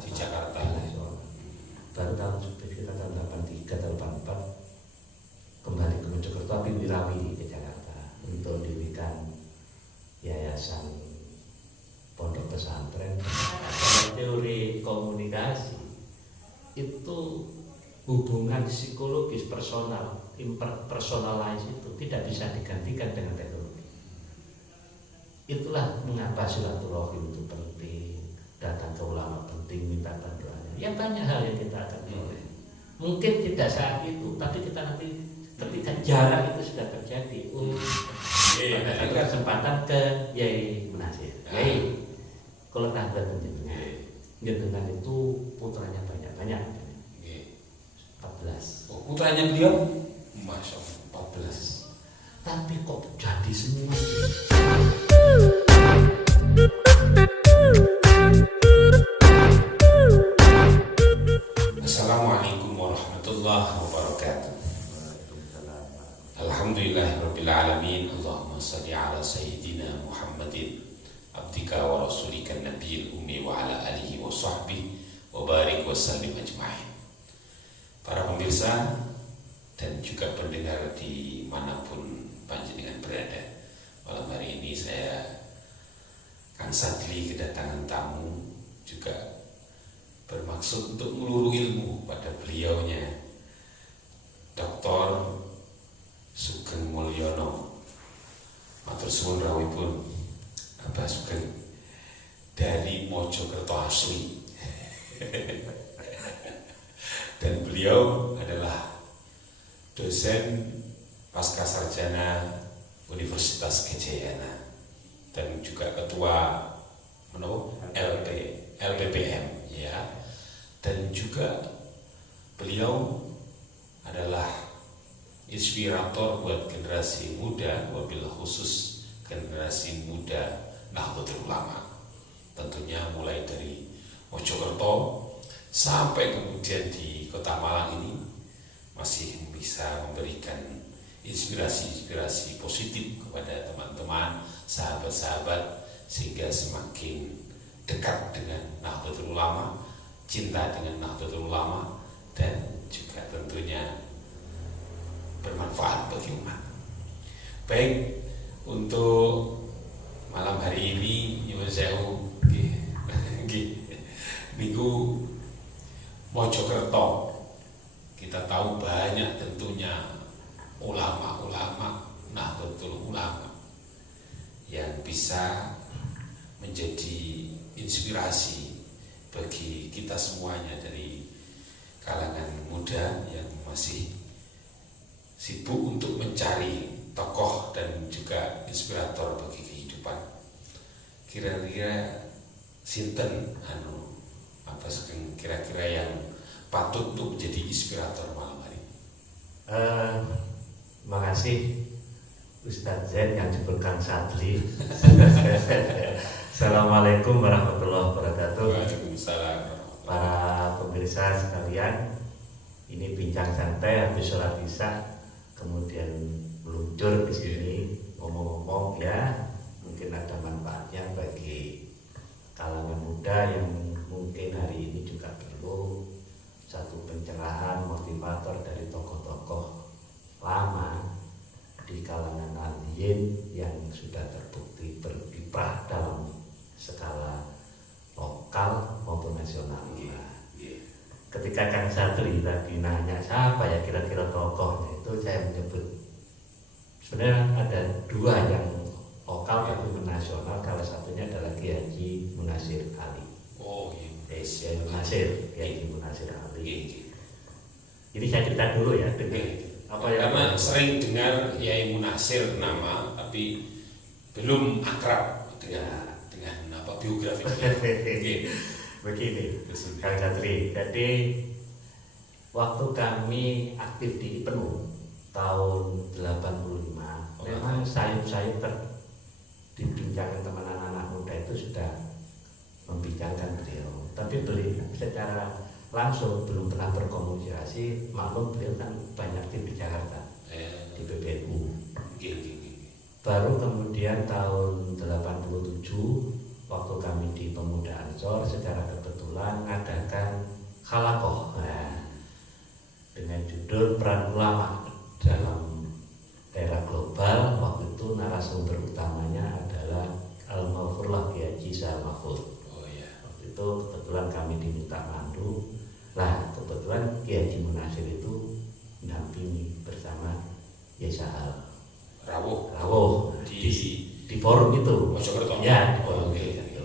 di Jakarta. Baru tahun sekitar tahun 83 atau 84 kembali ke Mojokerto, tapi Wirawi ke Jakarta untuk mendirikan yayasan pondok pesantren. Teori komunikasi itu hubungan psikologis personal, impersonalize itu tidak bisa digantikan dengan teknologi. Itulah mengapa silaturahim itu penting, datang ke ulama penting, minta bantuannya. Ya banyak hal yang kita akan boleh. Mungkin tidak saat itu, tapi kita nanti ketika jarak itu sudah terjadi. Pada satu kesempatan ke Yai Munasir. Yai, kalau tahun jenengan itu putranya banyak. 14. Oh, putranya beliau, masya Allah 14. Tapi kok jadi semua? Assalamualaikum warahmatullahi wabarakatuh. Alhamdulillahirabbil alamin. Allahumma shalli ala sayyidina Muhammadin abdika wa rasulika nabiyil ummi wa ala alihi wa sahbihi wa barik wa sallim ajma'in. Para pemirsa dan juga pendengar dimanapun panjenengan berada, malam hari ini saya Kang Sadli kedatangan tamu juga bermaksud untuk meluru ilmu pada beliaunya Dr. Sugeng Mulyono. Matur suwun rawuhipun Abah Sugeng dari Mojokerto asli. Dan beliau adalah dosen pasca sarjana Universitas Kejayana dan juga ketua LPPM ya. Dan juga beliau adalah inspirator buat generasi muda, wabil khusus generasi muda Nahdlatul Ulama. Tentunya mulai dari Mojokerto sampai kemudian di Kota Malang ini masih bisa memberikan inspirasi-inspirasi positif kepada teman-teman, sahabat-sahabat, sehingga semakin dekat dengan Nahdlatul Ulama, cinta dengan Nahdlatul Ulama, dan juga tentunya bermanfaat bagi umat. Baik, untuk malam hari ini nyuwun sewu minggu Mojokerto, kita tahu banyak tentunya ulama-ulama Nahdlatul Ulama yang bisa menjadi inspirasi bagi kita semuanya, dari kalangan muda yang masih sibuk untuk mencari tokoh dan juga inspirator bagi kehidupan. Kira-kira sinten apa kira-kira yang patut untuk menjadi inspirator malam hari? Makasih Ustadz Zain yang disebutkan Sadli. Assalamualaikum warahmatullahi wabarakatuh. Waalaikumsalam. Para pemirsa sekalian, ini bincang santai habis sholat isya, kemudian meluncur di sini ngomong-ngomong ya, mungkin ada manfaatnya bagi kalangan muda yang mungkin hari ini juga perlu satu pencerahan motivator dari tokoh-tokoh lama di kalangan alien yang sudah terbukti berkiprah dalam skala lokal maupun nasional. Ketika Kang Sadli tadi nanya siapa ya kira-kira tokohnya, itu saya menyebut sebenarnya ada dua yang lokal tapi nasional. Salah satunya adalah Kiai Haji Munasir Ali. Oh iya. Kiai Munasir, Kiai Munasir Ali. Jadi saya cerita dulu ya. Karena sering dengar Kiai Munasir nama, tapi belum akrab dengan apa biografi. Begini, Kang Sadli. Jadi waktu kami aktif di IPENU tahun 85, memang sayup-sayup dibincangkan teman anak-anak muda itu sudah membincangkan beliau, tapi beliau secara langsung belum pernah berkomunikasi. Maklum beliau kan banyak di Jakarta, di PBNU. Baru kemudian tahun 87 waktu kami di Pemuda Ansor, secara kebetulan kebetulan mengadakan halakoh dengan judul Peran Ulama dalam Era Global. Waktu itu narasumber utamanya adalah Al-Maghfurlah Kiai Haji Sa'al Mahfud. Waktu itu kebetulan kami diminta mandu. Lah kebetulan Kiai Haji Munasir itu mendampingi bersama Kiai Sa'al Rawuh di forum itu. Ya, di forum itu.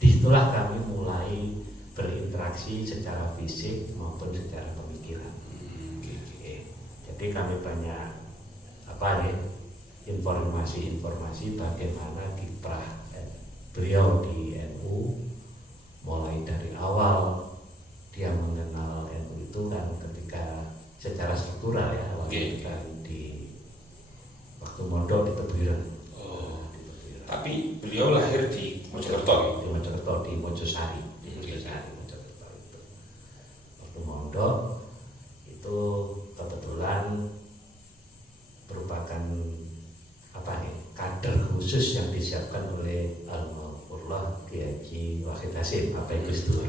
Disitulah kami mulai berinteraksi secara fisik maupun secara pemikiran. Jadi kami banyak informasi bagaimana kiprah beliau di NU, mulai dari awal dia mengenal NU itu kan ketika secara struktural ya, kan di waktu mondok di Tebuireng. Tapi beliau lahir di Mojokerto. Di Mojosari. Mojokerto itu. Waktu mondok itu kebetulan merupakan kader khusus yang disiapkan oleh Al-Maghfurlah Kiai Haji Wahid Hasim Gus Dur.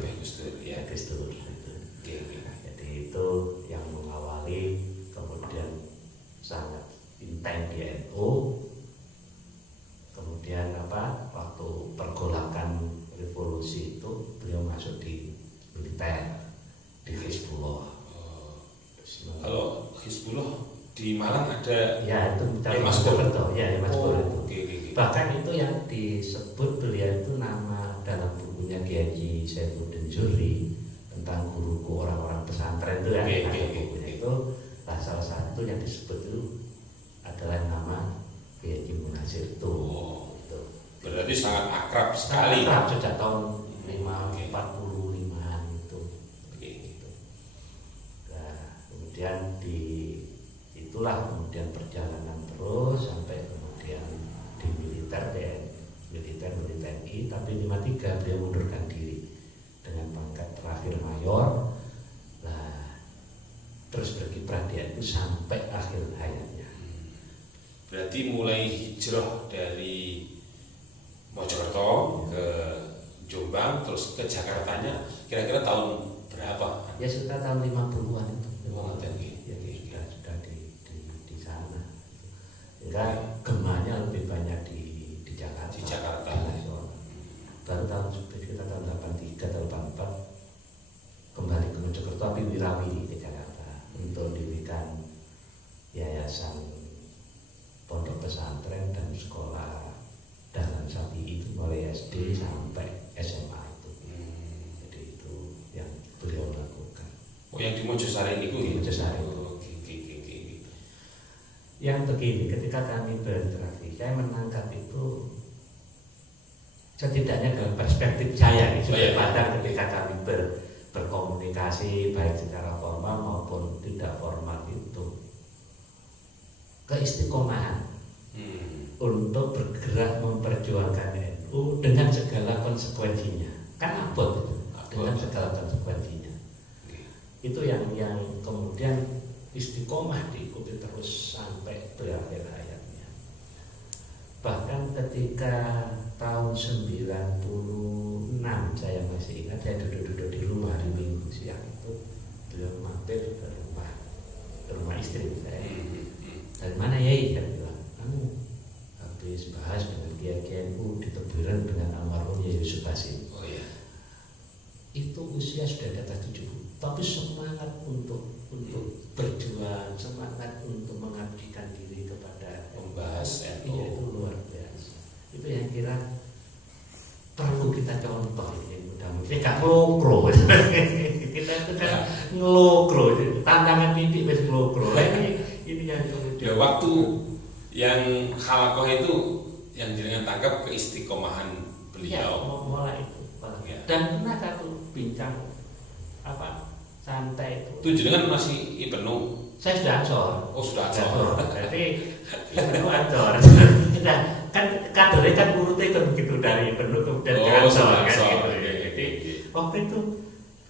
Jadi itu yang mengawali, kemudian sangat intens di NU. Kemudian waktu pergolakan revolusi itu beliau masuk di militer di Hizbullah. Kalau Hizbullah di Malang ada ya itu Mas Pur itu. Okay. Bahkan itu yang disebut beliau itu nama dalam bukunya Kiai Haji Saifuddin Zuhri tentang guruku orang-orang pesantren itu ya. Bukunya itu salah satu yang disebut itu adalah nama Kiai Haji Munasir itu. Berarti sangat akrab sekali. Akrab sejak tahun 45-an itu. Nah, kemudian itulah kemudian perjalanan terus sampai kemudian di militer TNI, tapi 53 beliau mundurkan diri dengan pangkat terakhir mayor. Nah, terus berkiprah dia itu sampai akhir hayatnya. Berarti mulai hijrah dari Mojokerto ke Jombang terus ke Jakartanya kira-kira tahun berapa? Ya sekitar tahun 50-an itu. Sudah di sana. Sehingga gemanya lebih banyak di Jakarta. Di Jakarta. Baru sekitar tahun 83 atau 84 kembali ke Mojokerto, tapi Wirawiri ke Jakarta untuk mendirikan yayasan pondok pesantren dan sekolah Dahlan Sapi itu mulai SD sampai SMA itu. Jadi itu yang beliau lakukan. Yang di Mojosari itu? Di Mojosari. Yang begini, ketika kami berinteraksi, saya menangkap itu setidaknya dalam perspektif saya sebagai pandang ketika kami berkomunikasi baik secara formal maupun tidak formal itu keistiqomahan untuk bergerak memperjuangkan NU dengan segala konsekuensinya. Kan abot itu, dengan segala konsekuensinya. Itu yang kemudian istiqomah diikuti terus sampai berakhir hayatnya. Bahkan ketika tahun 96 saya masih ingat, saya duduk-duduk di rumah di minggu siang itu, beliau mampir ke rumah istri saya. Dari mana Yai? Saya bilang, kamu habis bahas dengan Kiai NU di Tebuireng dengan almarhum Yai Yusuf Hasim. Itu usia sudah di atas 70, tapi semangat untuk berjuang, semangat untuk mengabdikan diri kepada membahas NU. Itu luar biasa. Itu yang kira perlu kita contoh ini. Mudah-mudahan gak ngelokro. Kita itu kan ngelokro, tantangan titik wis ngelokro. Ini yang kemudian waktu yang halakoh itu yang jenengan tangkap keistiqomahan beliau. Ya, mulai itu. Dan pernah satu bincang santai itu. Jenengan masih IPNU? Saya sudah ansor. Oh, sudah ansor. Jadi IPNU ansor. Nah, kan kadernya kan urutnya kan begitu dari IPNU kemudian ke ansor kan gitu. Jadi waktu itu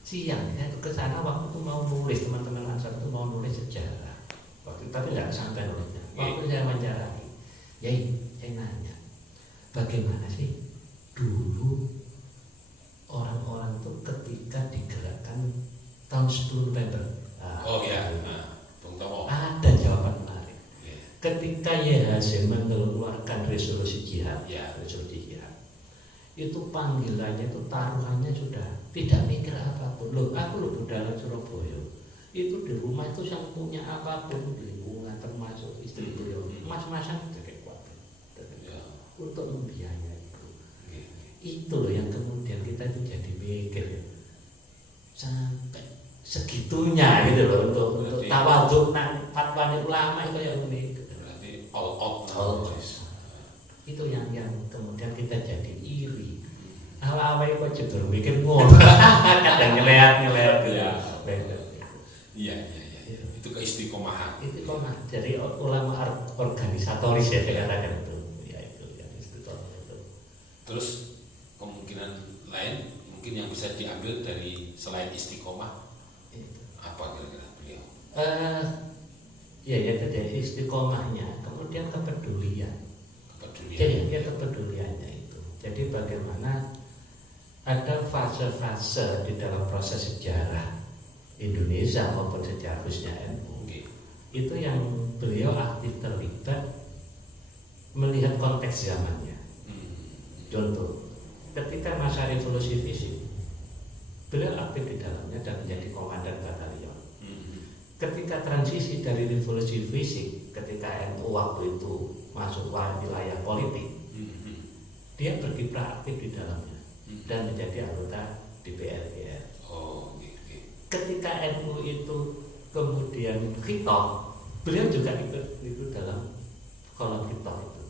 siang saya ke sana, waktu itu mau nulis, teman-teman ansor itu mau nulis sejarah. Waktu itu tapi nggak sampai nulisnya. Waktu saya wawancarai, Yai, saya nanya, bagaimana sih dulu orang-orang itu ketika 10 November. Oh ya, Bung Tomo. Ada jawaban menarik. Ya. Ketika YHC mengeluarkan resolusi jihad, Ya. resolusi jihad, itu panggilannya itu taruhannya sudah tidak mikir apapun. Loh, aku loh budaya Surabaya. Itu di rumah itu yang punya apapun di lingkungan termasuk istri beliau, mas-masan jadi kuat Ya. untuk membiayai itu. Oke. Itu loh yang kemudian kita itu jadi mikir ya. Sampai segitunya gitu loh untuk tawaduk nang fatwa ulama itu yang unik. Berarti all out. Itu yang kemudian kita jadi iri. Awal-awal kok juga mikir ngono. Kadang ngeliat Ya. gitu. Iya. Itu keistiqomahan. Itu kok dari ulama organisatoris ya katakan itu. Ya itu yang istiqomah itu. Terus kemungkinan lain mungkin yang bisa diambil dari selain istiqomah apa kira-kira beliau? Ya itu dari istiqomahnya, kemudian kepedulian. Kepedulian. Jadi ya kepeduliannya itu. Jadi bagaimana ada fase-fase di dalam proses sejarah Indonesia maupun sejarah khususnya NU. Oke. Itu yang beliau aktif terlibat melihat konteks zamannya. Contoh, ketika masa revolusi fisik, beliau aktif di dalamnya dan menjadi komandan batalion. Ketika transisi dari revolusi fisik, ketika NU waktu itu masuk wilayah politik, dia berkiprah aktif di dalamnya dan menjadi anggota DPR. Oh, oke. Ketika NU itu kemudian khitab, beliau juga ikut itu dalam kolom khitab itu.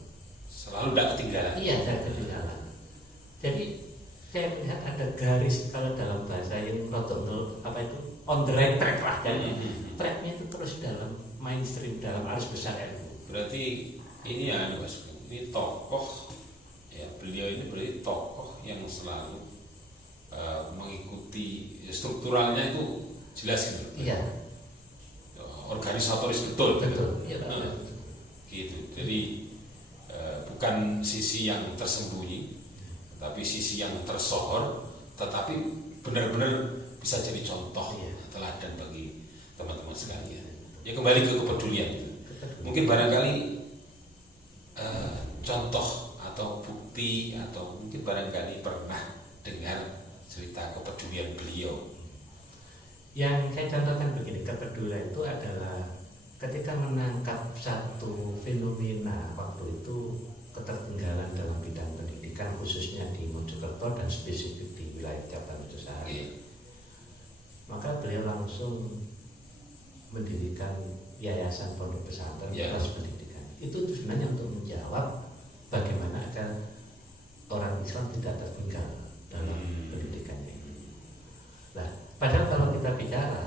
Selalu tidak ketinggalan. Iya, tidak ketinggalan. Jadi saya melihat ada garis kalau dalam bahasa yang apa itu on the right track lah, jadi tracknya itu terus dalam mainstream dalam arus besar NU. Berarti ini ya Mas, ini tokoh ya, beliau ini berarti tokoh yang selalu mengikuti strukturalnya itu jelas gitu. Iya. Organisatoris betul. Betul. Iya, gitu. Jadi bukan sisi yang tersembunyi, tapi sisi yang tersohor, tetapi benar-benar bisa jadi contoh, teladan bagi teman-teman sekalian. Ya kembali ke kepedulian. Mungkin barangkali contoh atau bukti atau mungkin barangkali pernah dengar cerita kepedulian beliau. Yang saya contohkan begini, kepedulian itu adalah ketika menangkap satu fenomena waktu itu ketertinggalan dalam bidang pendidikan khususnya di Mojokerto dan spesifik di wilayah Cabang Sehari. Maka beliau langsung mendirikan yayasan pondok pesantren kelas pendidikan. Itu sebenarnya untuk menjawab bagaimana agar orang Islam tidak tertinggal dalam pendidikannya. Nah, padahal kalau kita bicara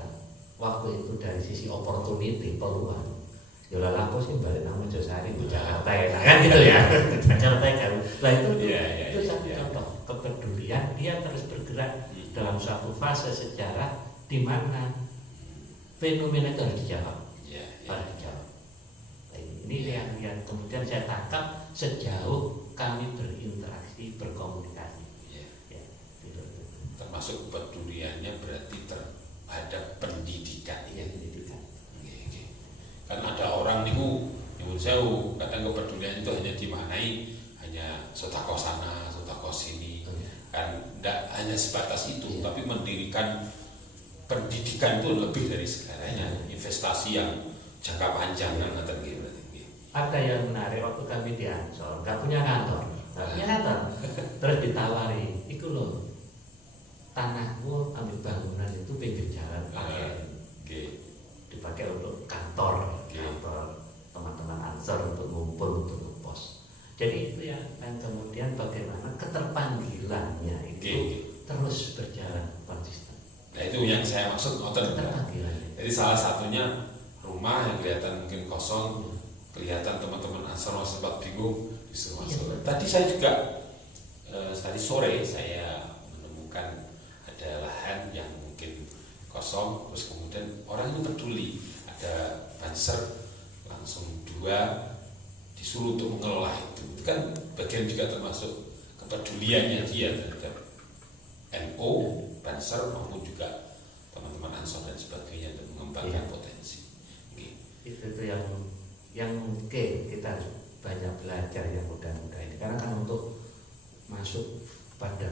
waktu itu dari sisi opportunity, peluang, ya lah aku sih balik nama Josari di Jakarta ya, kan gitu ya. Jakarta kan. Nah itu satu contoh kepedulian, dia terus bergerak dalam suatu fase sejarah di mana fenomena itu harus dijawab. Harus dijawab. Nah, ini yang kemudian saya tangkap sejauh kami berinteraksi, berkomunikasi. Termasuk kepeduliannya berarti terhadap pendidikan. Pendidikan. Kan ada orang niku nyuwun sewu, kadang kepedulian itu hanya dimaknai hanya sedekah sana, sedekah sini. Kan tidak hanya sebatas itu, tapi mendirikan pendidikan itu lebih dari segalanya. Investasi yang jangka panjang kan gitu. Ada yang menarik waktu kami di Ancol, nggak punya kantor, terus ditawari, itu loh tanahmu ambil bangunan itu pinggir jalan dipakai untuk kantor teman-teman Ansor untuk ngumpul untuk ngepos. Jadi itu ya, dan kemudian bagaimana keterpanggilannya itu terus berjalan konsisten. Nah itu yang saya maksud keterpanggilannya. Jadi salah satunya rumah yang kelihatan mungkin kosong, kelihatan teman-teman Ansor sempat bingung disuruh masuk. Tadi saya juga tadi sore saya menemukan ada lahan yang mungkin kosong, terus kemudian orang itu peduli, ada banser langsung 2 disuruh untuk mengelola itu kan bagian juga termasuk kepeduliannya dia terhadap NU, banser maupun juga teman-teman Ansor dan sebagainya untuk mengembangkan potensi. Itu yang mungkin kita harus banyak belajar yang muda-muda ini, karena kan untuk masuk pada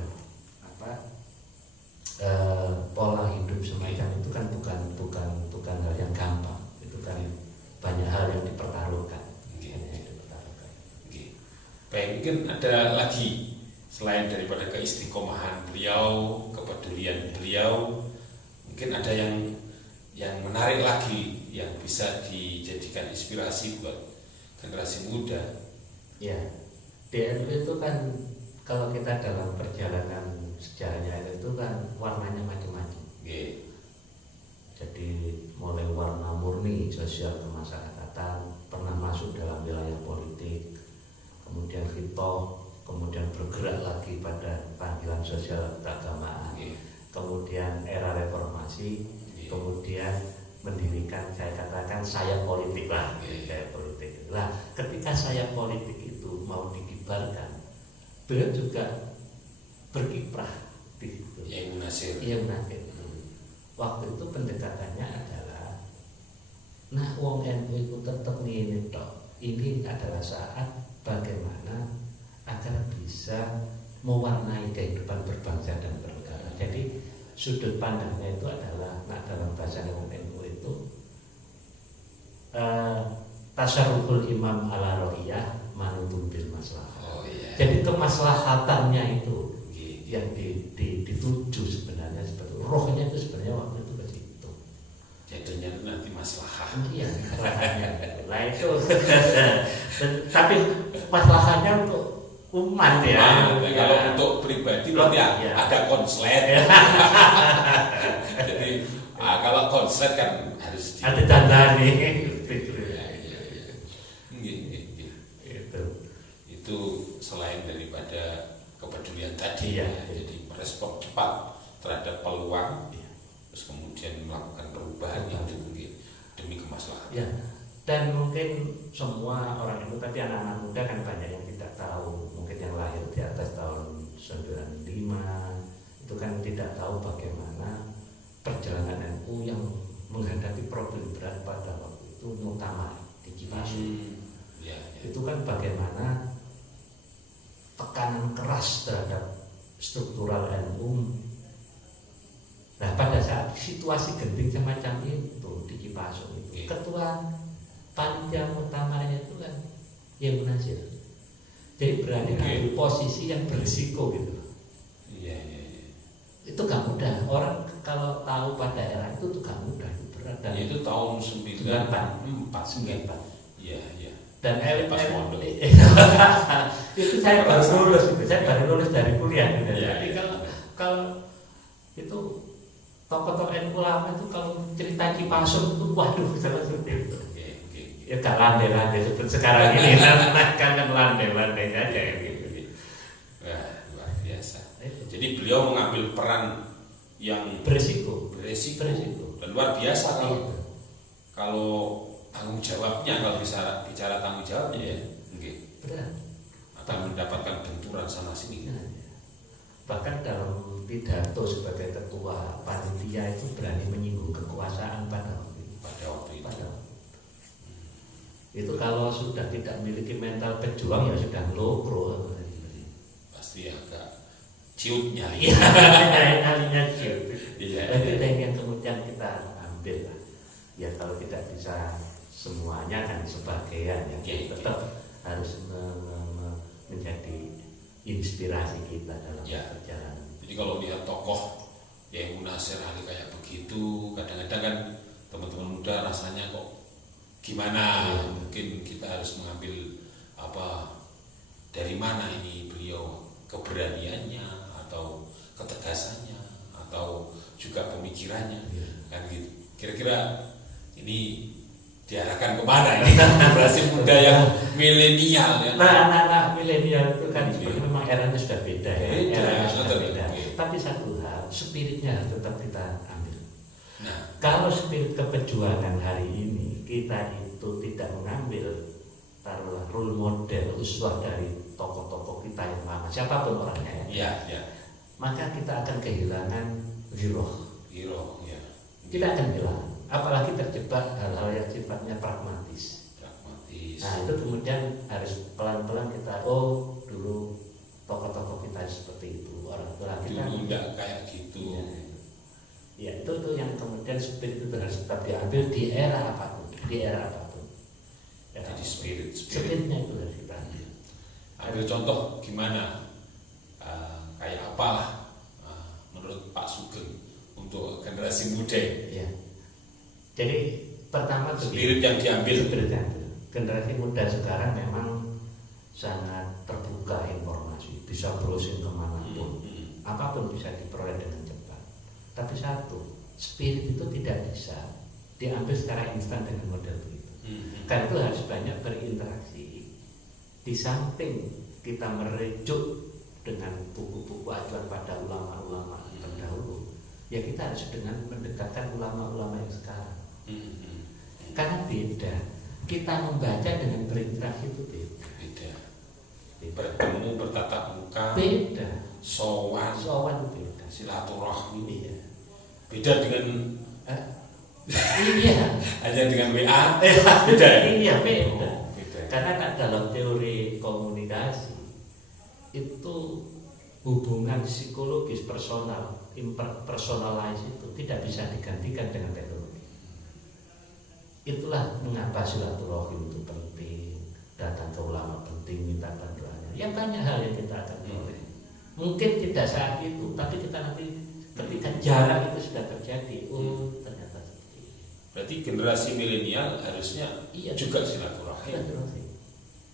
pola hidup semacam itu kan bukan hal yang gampang. Itu kan banyak hal yang dipertaruhkan. Baik, mungkin ada lagi selain daripada keistiqomahan beliau, kepedulian beliau, mungkin ada yang menarik lagi yang bisa dijadikan inspirasi buat generasi muda. Ya, DNU itu kan kalau kita dalam perjalanan sejarahnya itu kan warnanya macam-macam. Jadi mulai warna murni sosial kemasyarakatan, pernah masuk dalam wilayah politik, kemudian hitoh, kemudian bergerak lagi pada panggilan sosial keagamaan, kemudian era reformasi, kemudian mendirikan, saya katakan sayap politik lah, sayap politik. Nah, ketika sayap politik itu mau dikibarkan, beliau juga berkiprah di situ. Yang Nasir. Waktu itu pendekatannya adalah, nah wong NU itu tetap ini tok. Ini adalah saat bagaimana agar bisa mewarnai kehidupan berbangsa dan bernegara. Jadi sudut pandangnya itu adalah, nah dalam bahasa NU itu tasarruful imam ala ro'iyah manutun bil maslahah. Jadi kemaslahatannya itu yang dituju sebenarnya, seperti rohnya itu sebenarnya waktu itu ke situ. Jadinya nanti maslahah. Iya, maslahannya. Nah itu. Tapi maslahannya untuk umat ya. Kalau untuk pribadi berarti ada konslet. Jadi kalau konslet kan harus ada tanda nih. Itu selain daripada kepedulian tadi, jadi merespon cepat terhadap peluang, terus kemudian melakukan perubahan itu demi kemaslahatan. Ya. Dan mungkin semua orang itu, tapi anak-anak muda kan banyak yang tidak tahu, mungkin yang lahir di atas tahun 95 itu kan tidak tahu bagaimana perjalanan NU yang menghadapi problem berat pada waktu itu, Muktamar di Cipasu. Itu kan bagaimana tekanan keras terhadap struktural NU. Nah pada saat situasi genting semacam itu di Cipasu itu, ketua panitia muktamarnya itu kan yang Nasir. Jadi berani ambil posisi yang berisiko gitu. Itu gak mudah. Orang kalau tahu pada era itu tuh gak mudah, itu berat. Dan itu tahun 94. Iya. Dan elit pas mondok. Itu saya baru lulus dari kuliah gitu. Jadi kalau itu tokoh-tokoh NU lama itu kalau cerita Cipasu itu waduh salah seperti itu. Ya gak landai-landai seperti sekarang ini, kan landai-landai aja gitu. Wah, luar biasa. Jadi beliau mengambil peran yang beresiko dan luar biasa kalau tanggung jawabnya, kalau bicara tanggung jawabnya ya berat. Atau mendapatkan benturan sana sini. Bahkan dalam pidato sebagai ketua panitia itu berani menyinggung kekuasaan pada waktu itu. Itu kalau sudah tidak memiliki mental pejuang ya sudah logro. Pasti agak ciutnya. Nyalinya ciut. Itu yang kemudian kita ambil lah. Ya kalau tidak bisa semuanya kan sebagian yang tetap harus menjadi inspirasi kita dalam perjalanan. Jadi kalau lihat tokoh yang Munasir Ali kayak begitu, kadang-kadang kan teman-teman muda rasanya kok gimana? Mungkin kita harus mengambil dari mana ini beliau keberaniannya atau ketegasannya atau juga pemikirannya, kan gitu. Kira-kira ini diarahkan kemana ini generasi muda yang milenial ya? Nah, anak-anak milenial itu kan memang eranya sudah beda ya. Tapi satu hal, spiritnya tetap kita ambil. Nah, kalau spirit keperjuangan hari ini kita itu tidak mengambil taruhlah role model uswah dari tokoh-tokoh kita yang lama, siapapun orangnya ya. Maka kita akan kehilangan giroh. kita akan hilang. Apalagi terjebak hal-hal yang sifatnya pragmatis. Nah itu kemudian harus pelan-pelan kita, oh dulu tokoh-tokoh kita seperti itu, orang tua kita dulu enggak kayak gitu. Ya itu yang kemudian spirit itu harus tetap diambil di era apapun, di era apapun. Ya, jadi spiritnya itu harus kita ambil. Ambil contoh gimana, kayak apalah menurut Pak Sugeng untuk generasi muda. Ya. Jadi pertama spirit yang diambil. Generasi muda sekarang memang sangat terbuka informasi, bisa browsing kemanapun, apapun bisa diperoleh dengan cepat. Tapi satu, spirit itu tidak bisa diambil secara instan dengan model begitu. Karena itu harus banyak berinteraksi. Di samping kita merujuk dengan buku-buku acuan pada ulama-ulama terdahulu, ya kita harus dengan mendekatkan ulama-ulama yang sekarang. Karena beda, kita membaca dengan berinteraksi itu beda. Bertemu, bertatap muka, beda. Sowan beda. Silaturahmi, iya. Beda dengan iya. hanya dengan WA, beda. Iya, beda. Beda. Karena dalam teori komunikasi itu hubungan psikologis personal, impersonalize itu tidak bisa digantikan dengan teknologi. Itulah mengapa silaturahim itu penting, datang ke ulama penting, minta bantuannya. Ya banyak hal yang kita akan peroleh. Mungkin tidak saat itu, tapi kita nanti ketika jarak itu sudah terjadi, ternyata seperti ini. Berarti generasi milenial harusnya juga silaturahim,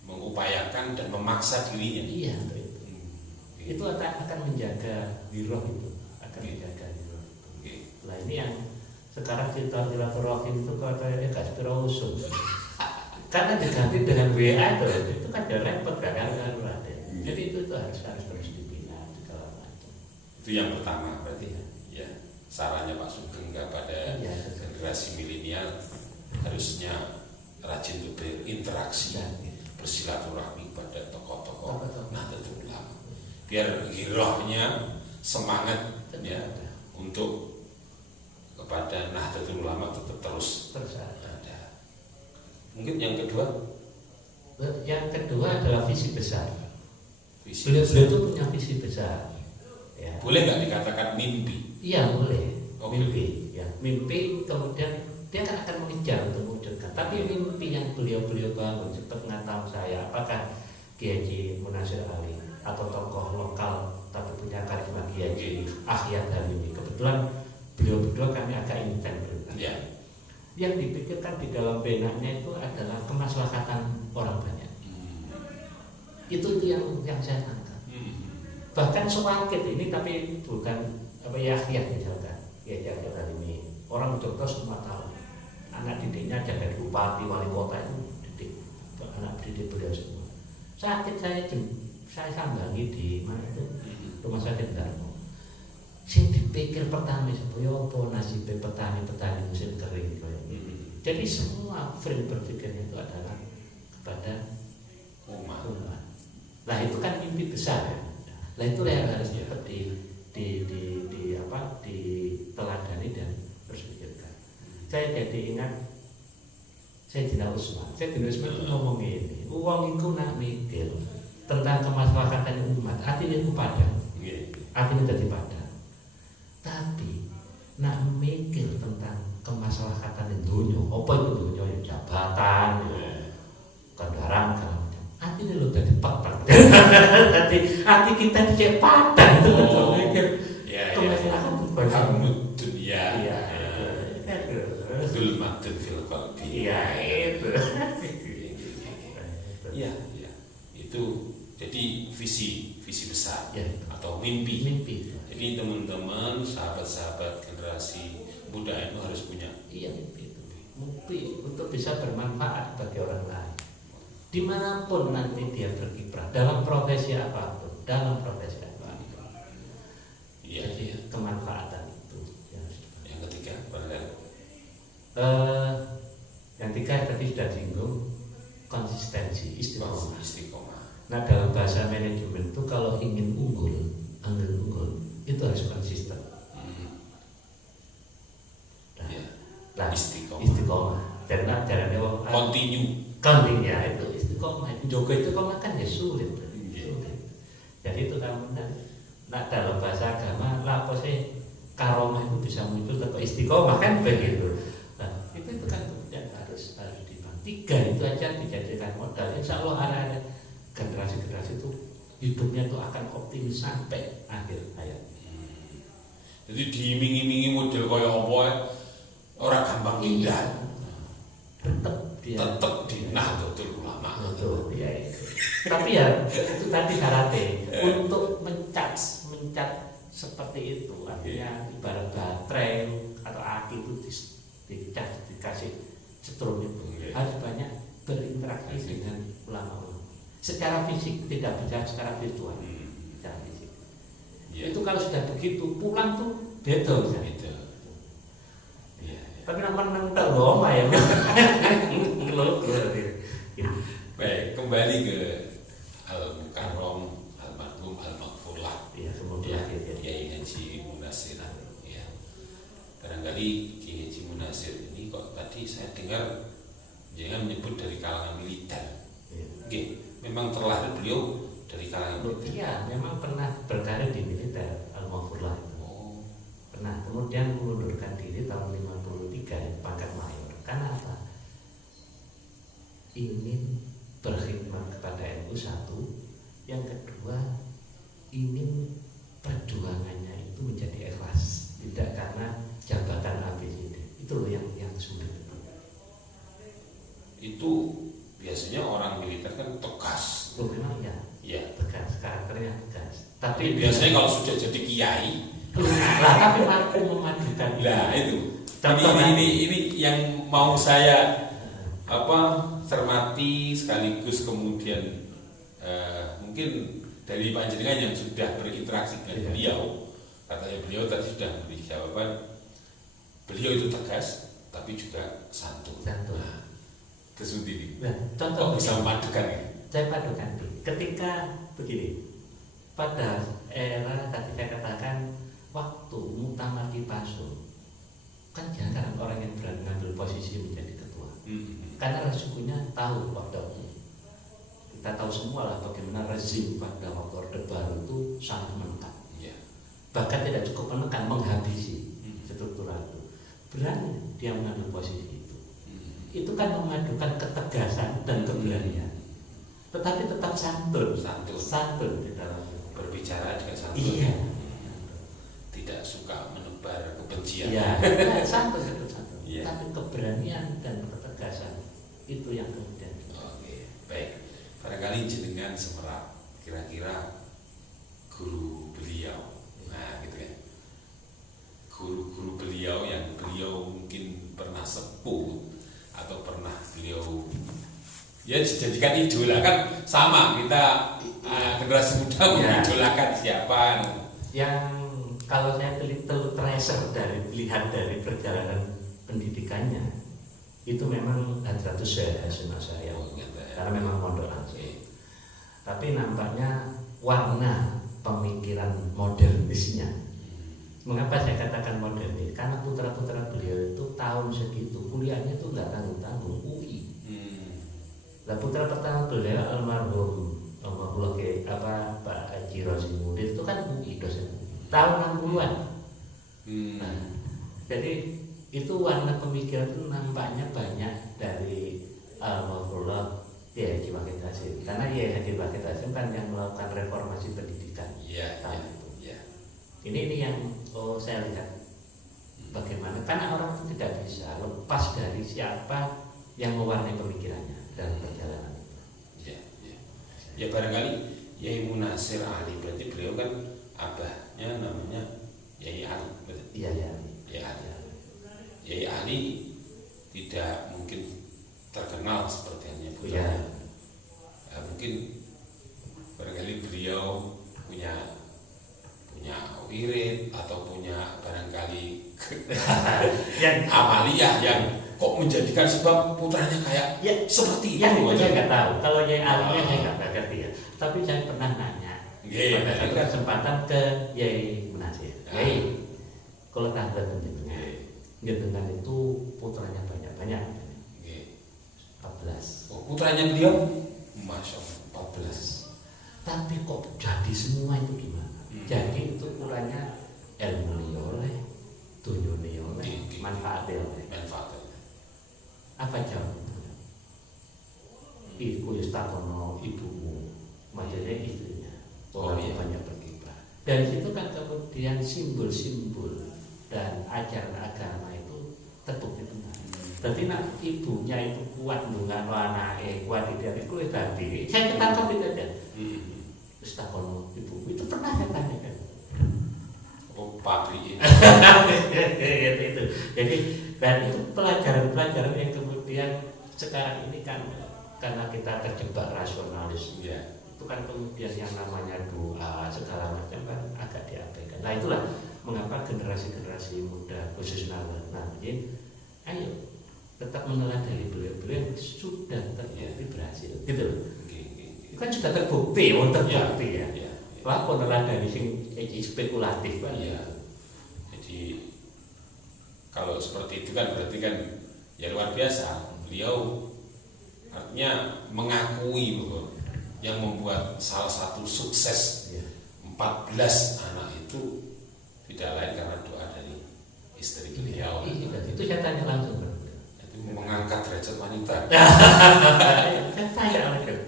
mengupayakan dan memaksa dirinya. Iya, itu. Itu akan menjaga giroh itu, menjaga giroh itu. Nah ini yang sekarang cerita silaturahim itu katanya gak sepira usum. Karena diganti dengan WA itu kan udah repot kan. Jadi itu harus terus dibina segala macam. Itu yang pertama berarti ya. Sarannya Pak Sugeng kepada generasi milenial harusnya rajin untuk berinteraksi, bersilaturahmi pada tokoh-tokoh Nahdlatul Ulama. Biar girohnya semangat ya untuk kepada Nahdlatul Ulama tetap terus ada. Mungkin yang kedua adalah visi besar. Beliau itu punya visi besar. Ya. Boleh nggak dikatakan mimpi? Iya boleh. Mimpi. Ya. Mimpi kemudian dia akan mengejar untuk mewujudkan. Tapi mimpi yang beliau bangun seperti pengetahuan saya, apakah Kiai Haji Munasir Ali atau tokoh lokal tapi punya karisma Kiai Haji Ahyad Halimi. Kebetulan beliau berdua kami agak intens. Ya. Yang dipikirkan di dalam benaknya itu adalah kemaslahatan orang banyak. Itu yang saya tangkap. Bahkan sewakit ini tapi bukan Yahya misalkan, Yahya Halimi. Orang Jogja semua tahu. Anak didiknya jadi bupati, wali kota itu didik, anak didik beliau semua. Sakit saya sambangi di mana itu rumah sakit Darmo. Sing dipikir pertama supaya apa nasib petani musim kering kayak gitu. Jadi semua frame berpikirnya itu adalah kepada umat. Nah itu kan mimpi besar ya. Nah itu yang harus diteladani dan berpikirkan. Saya jadi ingat Sayyidina Utsman itu ngomong ini, uang itu nak mikir tentang kemaslahatan umat, artinya itu padang, artinya jadi padang. Tapi nak mikir tentang kemaslahatan dunia, apa itu dunia? Jabatan, kendaraan, segala macam. Artinya lo jadi patah. Hati kita cek padang itu betul mikir. Kemaslahatan itu banyak. Dunia. Zulmatun fil qalbi. Iya itu. Iya. Itu jadi visi besar atau mimpi. Jadi teman-teman, sahabat-sahabat generasi muda itu harus punya mimpi untuk bisa bermanfaat bagi orang lain. Dimanapun nanti dia berkiprah dalam profesi apapun, Jadi kemanfaatan itu. Yang ketiga, yang ketiga tadi sudah singgung konsistensi, istiqomah. Nah dalam bahasa manajemen itu kalau ingin unggul itu harus konsisten. dan ajarannya kontinu ya itu istiqomah. Jogo itu kok makan ya sulit. Jadi itu kamu nak dalam bahasa agama lapo sih karomah itu bisa muncul atau istiqomah kan begitu. Nah, itu kan kemudian harus dibangun. 3 itu aja dijadikan modal. Insya Allah ada generasi-generasi itu hidupnya itu akan optimis sampai akhir hayat. Jadi diiming-imingi model kaya apa orang gampang indah. Tetap di Nahdlatul Ulama. Betul, ya itu. Tapi ya itu tadi syaratnya untuk mencat seperti itu, artinya ibarat baterai atau aki itu dicas dikasih setrum itu harus banyak berinteraksi dengan ulama-ulama secara fisik, tidak bisa secara virtual. Secara fisik. Itu kalau sudah begitu pulang tuh beda bisa. Tapi namanya mental dong ya. Baik, kembali ke Al-Mukarram, Al-Marhum, Al-Maghfurlah. Ya, semoga Kiai Haji Munasir. Ya. Barangkali Kiai Haji Munasir ini kok tadi saya dengar jangan menyebut dari kalangan militer. Oke, memang terlahir beliau dari kalangan militer. Iya, memang pernah berkarir di militer Al-Maghfurlah. Pernah, kemudian mengundurkan diri tahun 53 pangkat mayor. Karena apa? Ingin berkhidmat kepada NU satu, yang kedua ingin perjuangannya itu menjadi ikhlas, tidak karena jabatan ABCD. Itu loh yang sulit. Itu biasanya orang militer kan tegas. Memang ya, tegas, karakternya tegas. Tapi biasanya kalau sudah jadi kiai, tapi mampu memajukan. Nah itu. Ini yang mau saya cermati sekaligus kemudian mungkin dari panjenengan yang sudah berinteraksi dengan beliau, katanya beliau tadi sudah memberi jawaban, beliau itu tegas tapi juga santun. Nah, kesudian ini. Contoh bisa memadukan ya? Saya padukan ketika begini, pada era tadi saya katakan waktu Muktamar di Paso, kan jarang orang yang berani ngambil posisi menjadi ketua. Karena resikonya tahu waktu itu. Kita tahu semua lah bagaimana rezim pada waktu Orde Baru itu sangat menekan. Bahkan tidak cukup menekan, menghabisi struktural itu. Berani dia mengambil posisi itu. Itu kan memadukan ketegasan dan keberanian. Tetapi tetap santun di dalam berbicara dengan santun. Iya. Tidak suka menebar kebencian. Iya, santun. Yeah. Tapi keberanian dan ketegasan itu yang kemudian. Oke, baik. Barangkali jenengan semerap kira-kira guru beliau. Nah, gitu kan. Guru-guru beliau yang beliau mungkin pernah sepuh atau pernah beliau dijadikan idola, kan sama kita generasi muda mengidolakan siapa. Yang kalau saya tracer lihat dari perjalanan pendidikannya itu memang Hadratus Syekh Hasyim Asy'ari, karena memang pondok langsung. Tapi nampaknya warna pemikiran modernisnya. Mengapa saya katakan modernis? Karena putra-putra beliau itu tahun segitu kuliahnya itu nggak tanggung-tanggung UI. Nah, putra pertama beliau almarhum Pak Haji Rosimudin itu kan UI dosen tahun 60-an. Nah, jadi itu warna pemikiran itu nampaknya banyak dari Al-Maghfurlah ya Haji Wahid Hasyim. Karena ya Haji Wahid Hasyim kan yang melakukan reformasi pendidikan. Ini yang saya lihat bagaimana, karena orang itu tidak bisa lepas dari siapa yang mewarnai pemikirannya dalam perjalanan. Ya barangkali Yai Munasir Ali, berarti beliau kan abahnya namanya Yai Ali, betul? Iya. Yai Ali tidak mungkin terkenal seperti hanya putra. Mungkin barangkali beliau punya wirid atau punya barangkali yang amaliyah yang kok menjadikan sebab putranya kayak seperti itu. Saya nggak tahu. Kalau Yai Alinya saya nggak ngerti ya. Tapi saya pernah nanya pada satu kesempatan ke Yai Munasir. Yai, kalau tanda jenengan itu putranya banyak. putranya beliau, masya Allah 14. Tapi kok jadi semua itu gimana? Jadi itu ukurannya ilmu oleh, dunia oleh, manfaatnya oleh. Apa jawabnya? Iku istakono ibumu, maksudnya istrinya. Banyak berkibar. Dari situ kan kemudian simbol-simbol dan ajaran agama itu terbukti benar. Jadi nak ibunya itu kuat dengan anaknya, kuat di dalam itu tadi. Saya ketangkap itu aja. Istakono ibumu itu pernah saya tanyakan. Oh, pabrik itu. Jadi dan itu pelajaran-pelajaran yang kemudian sekarang ini kan karena kita terjebak rasionalis, ya. Itu kan kemudian yang namanya doa segala macam kan agak diabaikan. Nah itulah mengapa generasi-generasi muda khususnya nanti, ayo tetap meneladani beliau-beliau yang sudah terbukti berhasil, gitu loh. Itu kan sudah terbukti, terbukti ya. Lah meneladani sing spekulatif kan. Ya. Jadi kalau seperti itu kan berarti kan ya luar biasa. Beliau artinya mengakui bahwa yang membuat salah satu sukses 14 anak itu tidak lain karena doa dari istri beliau. Itu saya tanya langsung. Itu mengangkat derajat wanita. Saya tanya langsung.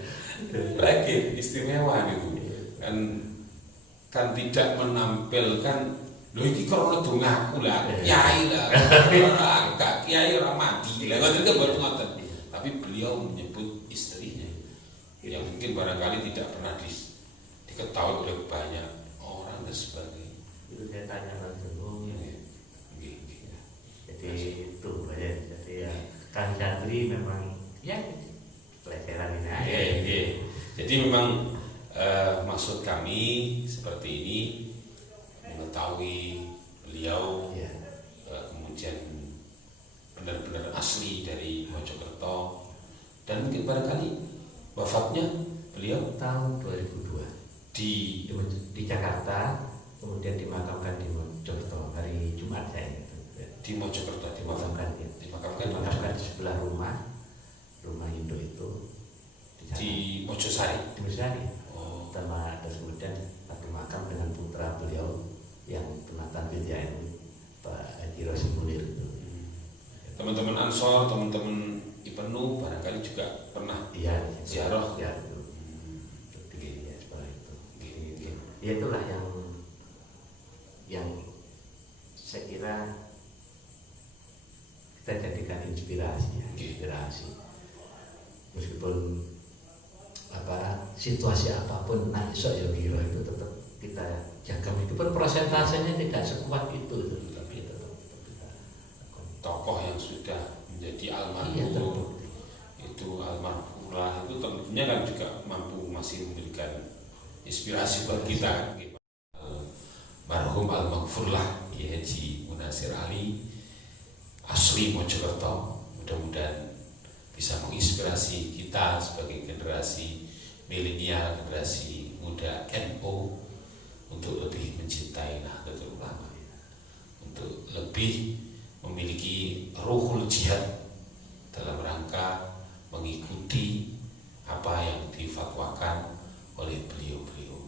Lagi istimewa gitu. Kan tidak menampilkan lho iki karo dongaku lah, kiai lah, enggak kiai ora mati. Lah ngoten kan boten ngoten. Tapi beliau menyebut istrinya yang mungkin barangkali tidak pernah diketahui oleh banyak orang dan sebagainya. Itu saya tanya langsung. Jadi itu ya. Jadi ya Kang Jatri memang ya pelajaran ini aja. Jadi memang maksud kami seperti ini mengetahui beliau kemudian benar-benar asli dari Mojokerto dan mungkin barangkali wafatnya beliau tahun 2002 di Jakarta, kemudian dimakamkan di Mojokerto hari Jumat saya di Mojokerto dimakamkan di sebelah rumah induk itu di Mojosari. Pertama terus kemudian satu makam dengan putra beliau yang pernah tampil di Pak Haji Rosi Munir itu. Teman-teman Ansor, teman-teman Ibnu barangkali juga pernah ziarah. Ya, seperti itu. Ya itulah yang saya kira kita jadikan inspirasi. Meskipun situasi apapun iso ya biro itu tetap kita jaga, meskipun persentasenya tidak sekuat itu tapi tetap kita tokoh yang sudah menjadi almarhum itu almarhumlah itu tentunya kan juga mampu masih memberikan inspirasi buat kita. Marhum al-maghfurlah Kiai Haji Munasir Ali asli Mojokerto, mudah-mudahan bisa menginspirasi kita sebagai generasi milenial, generasi muda NU untuk lebih mencintai Nahdlatul Ulama, untuk lebih memiliki ruhul jihad dalam rangka mengikuti apa yang difatwakan oleh beliau-beliau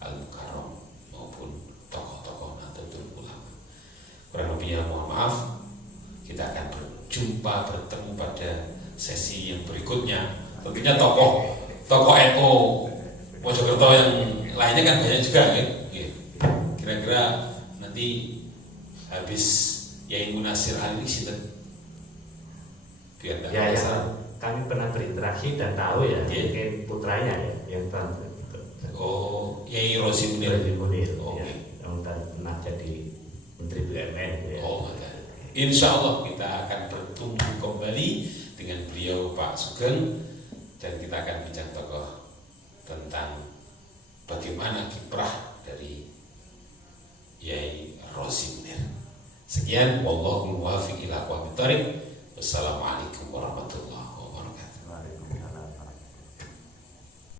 Al-Mukarram maupun tokoh-tokoh Nahdlatul Ulama. Kurang lebihnya mohon maaf. Kita akan bertemu pada sesi yang berikutnya. Tentunya tokoh NU Mojokerto yang lainnya kan banyak juga ya. Kira-kira nanti habis Yai Munasir Ali sih biar ya, kami pernah berinteraksi dan tahu ya, mungkin putranya ya yang Oh, Yai Rosi Munir. Yang pernah jadi Menteri BUMN ya. Insya Allah kita akan bertemu kembali dengan beliau Pak Sugeng dan kita akan bincang tokoh tentang bagaimana kiprah dari Yai Rosi Munir. Sekian, wallahu muwaffiq ila aqwamit thoriq. Wassalamualaikum.